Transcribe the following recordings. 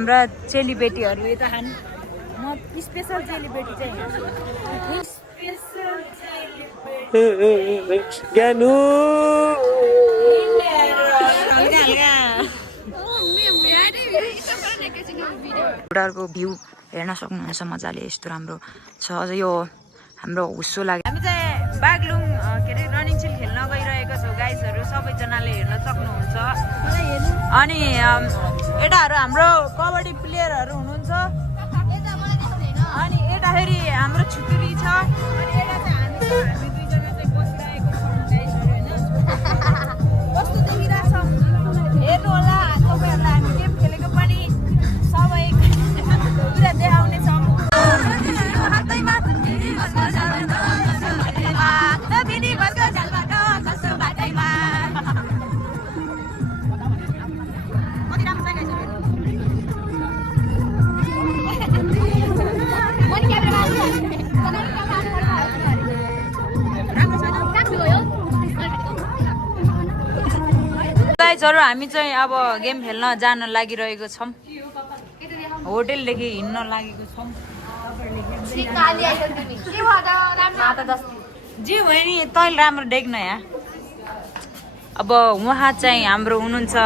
हाम्रा चेलीबेटीहरू यता खान म स्पेशल चेलीबेटी चाहिँ ज्ञानु बुढाहरूको भ्यू हेर्न सक्नुहुन्छ मजाले यस्तो राम्रो छ अझ यो हाम्रो हुस्सो लाग्यो हामी चाहिँ बागलुङ के अरे रनिङ सिल खेल्न गइरहेको छौँ गाइजहरू सबैजनाले हेर्न सक्नुहुन्छ अनि यताहरू हाम्रो कबड्डी प्लेयरहरू हुनुहुन्छ अनि यता फेरि हाम्रो छुटुरी छ अनि यता चाहिँ हामी दुईजना चाहिँ बसिरहेको छौँ गाइजहरू होइन कस्तो देखिरहेछ हेर्नु होला तपाईँहरूलाई हामी गेम खेलेको पनि सबै कुरा देखाउने छौँ गाइजहरू हामी चाहिँ अब गेम खेल्न जान लागिरहेको छौँ होटेलदेखि हिँड्न लागेको छौँ जे भयो नि तैँले राम्रो देख्न यहाँ अब उहाँ चाहिँ हाम्रो हुनुहुन्छ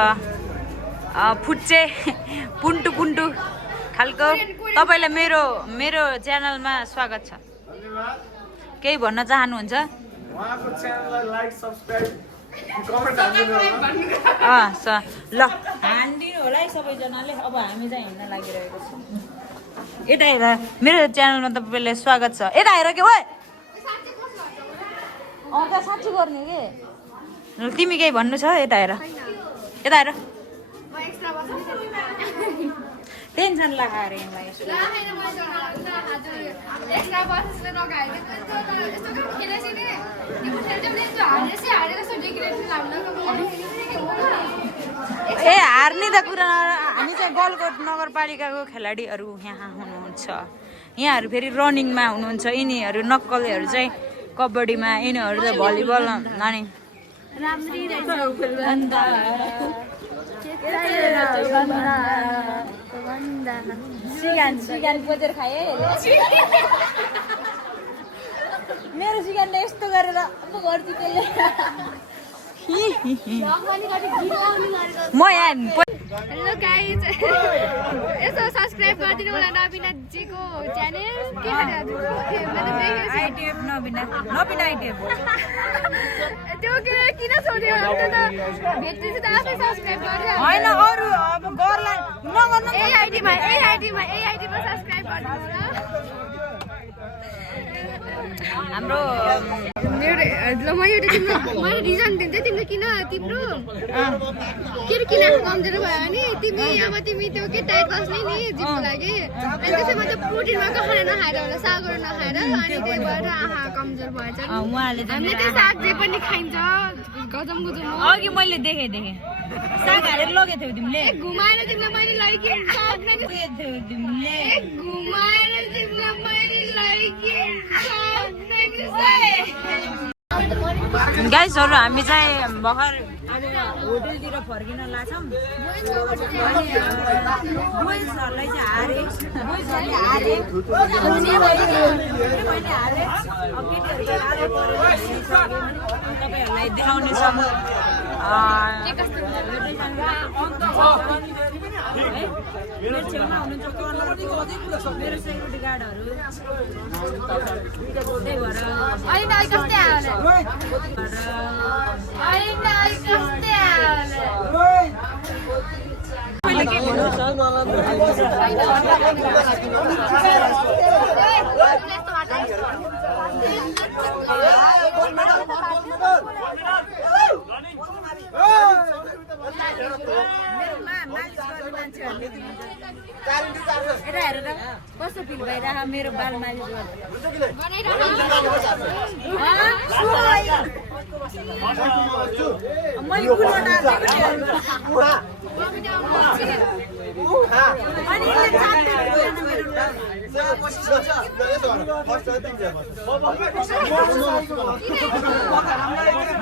फुच्चे पुन्टु पुन्टु खालको तपाईँलाई मेरो मेरो च्यानलमा स्वागत छ केही भन्न चाहनुहुन्छ ल हानिदिनु होला है सबैजनाले अब हामी चाहिँ हिँड्न लागिरहेको छौँ यता हेर मेरो च्यानलमा तपाईँलाई स्वागत छ यता हेर के भयो त्यहाँ साँच्ची गर्ने के तिमी केही भन्नु छ यता हेर यता हेर टेन्सन लगाएर ए हार्ने त कुरा हामी चाहिँ गलकोट नगरपालिकाको खेलाडीहरू यहाँ हुनुहुन्छ यहाँहरू फेरि रनिङमा हुनुहुन्छ यिनीहरू नक्कलेहरू चाहिँ कबड्डीमा यिनीहरू चाहिँ भलिबल नानी सिगान खोजेर खाए मेरो सिगानले यस्तो गरेर गर्छु त्यसले म यहाँ हेलो गाइज यसो सब्सक्राइब गरिदिनु होला नबिना जीको च्यानल के आइटिएफ नबिना आइटिएफ त्यो के किन छोड्यो त्यो त भेट्दैछ त आफै सब्सक्राइब गर्छ हैन अरु अब गर्ला नगर्नु ए आइडीमा सब्सक्राइब गरिदिनु होला हाम्रो मैले रिजन दिन्थे तिमीले किन तिम्रो किन कमजोर भयो भने तिमी त्यो के टाइट बस्ने नि जिमको लागि अनि त्यसैमा चाहिँ प्रोटिन भएको खाना नखाएर होला सागहरू नखाएर अनि त्यही भएर आँखा कमजोर भएछ उहाँले हामीले त्यो साग जे पनि खाइन्छ गजम गुजम अघि मैले देखेँ साग हालेर लगेको थियौ तिमीले घुमाएर तिमीलाई मैले गाइजहरू हामी चाहिँ भर्खर होटेलतिर फर्किन लाग्छौँ बोइजहरूलाई चाहिँ हारे बोइजहरूले हारे तपाईँहरूलाई देखाउनेछौँ मेरो छेउमा हुनुहुन्छ मेरो सेक्युरिटी गार्डहरू त्यही यता हेरेर कस्तो फिल भइरह मेरो बाल मालिस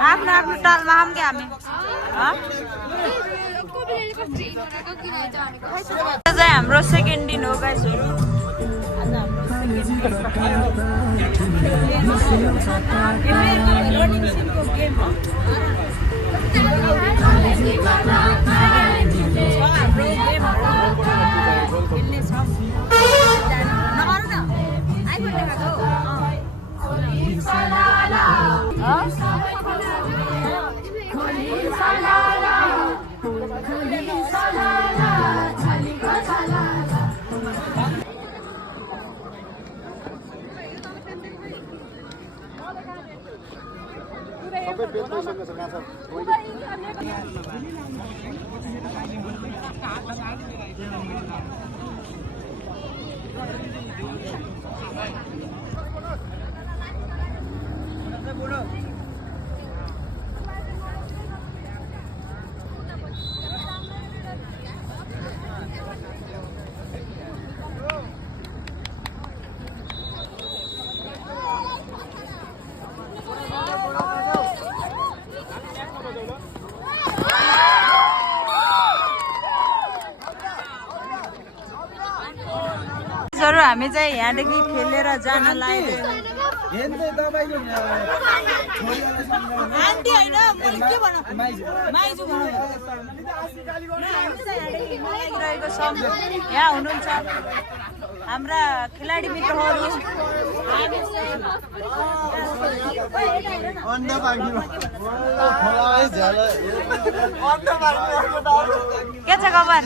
आफ्नो आफ्नो टालमा आऊँ क्या हामी को ट्रेन भनेको किन जानेको आज चाहिँ हाम्रो सेकेन्ड दिन हो गाइसहरु आज हाम्रो रनिङ सिमको गेम हो हाम्रो गेम खेल्ने छ नगरौ न आइफोन देखाएको हामी चाहिँ यहाँदेखि खेलेर जान लागेको आन्टी हैन मैले के भन माइजु लागिरहेको छ यहाँ हुनुहुन्छ हाम्रा खेलाडी मित्रहरू के छ खबर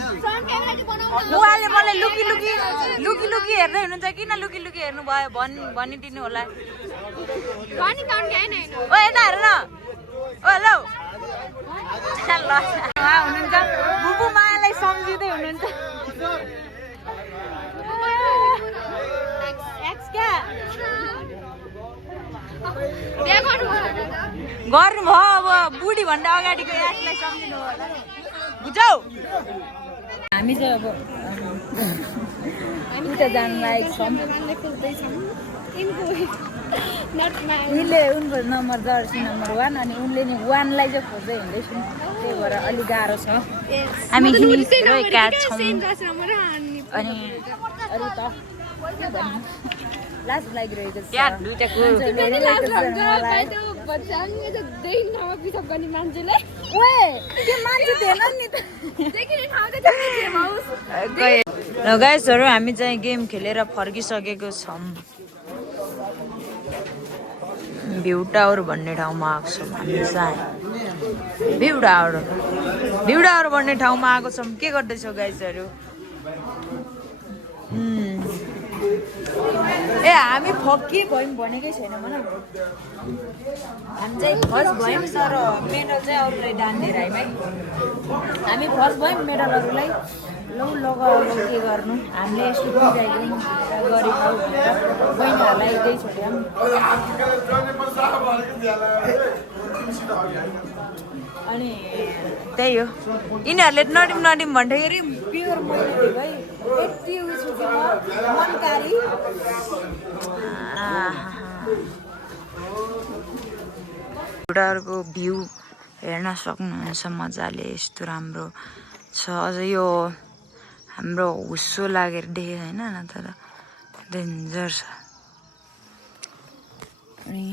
उहाँले मलाई लुकी लुकी हेर्दै हुनुहुन्छ किन लुकी हेर्नु भयो भनिदिनु होला ओ हेर्न हेर न ओ हेलो ल उहाँ हुनुहुन्छ बुबु मायालाई सम्झिँदै हुनुहुन्छ गर्नुभयो अब बुढी भन्दा अगाडिको एक्सलाई सम्झिनु होला बुझौ हामी चाहिँ अब उता जान लागेको छौँ उनले उनको नम्बर जर्सी नम्बर 1 अनि उनले नि 1 लाई चाहिँ खोज्दै हिँड्दैछु त्यही भएर अलि गाह्रो छ हामी हिँडिरहेका छौँ अनि अरू त लास्ट लागिरहेको छ यार दुईटाको गाइसहरु हामी चाहिँ गेम खेलेर फर्किसकेको छौँ भ्यू टावर भन्ने ठाउँमा आएको छौँ हामी चाहिँ भ्यू टावर भन्ने ठाउँमा आएको छौँ के गर्दैछौ गाइसहरु ए हामी फर्की भयौँ भनेकै छैन मलाई हामी चाहिँ फर्स्ट भयौँ तर मेडल चाहिँ अरूलाई दान दिएर है हामी फर्स्ट भयौँ मेडलहरूलाई लौ के गर्नु हामीले यस्तो पुऱ्याइदिउँ गरेको बहिनीहरूलाई त्यही छोड्यौँ अनि त्यही हो यिनीहरूले नडिम भन्दाखेरि प्योर मैले भाइ यति उयो मनकारी एउटाको भ्यू हेर्न सक्नुहुन्छ मजाले यस्तो राम्रो छ अझ यो हाम्रो हुस्सो लागेर देखेको होइन तर डेन्जर छ अनि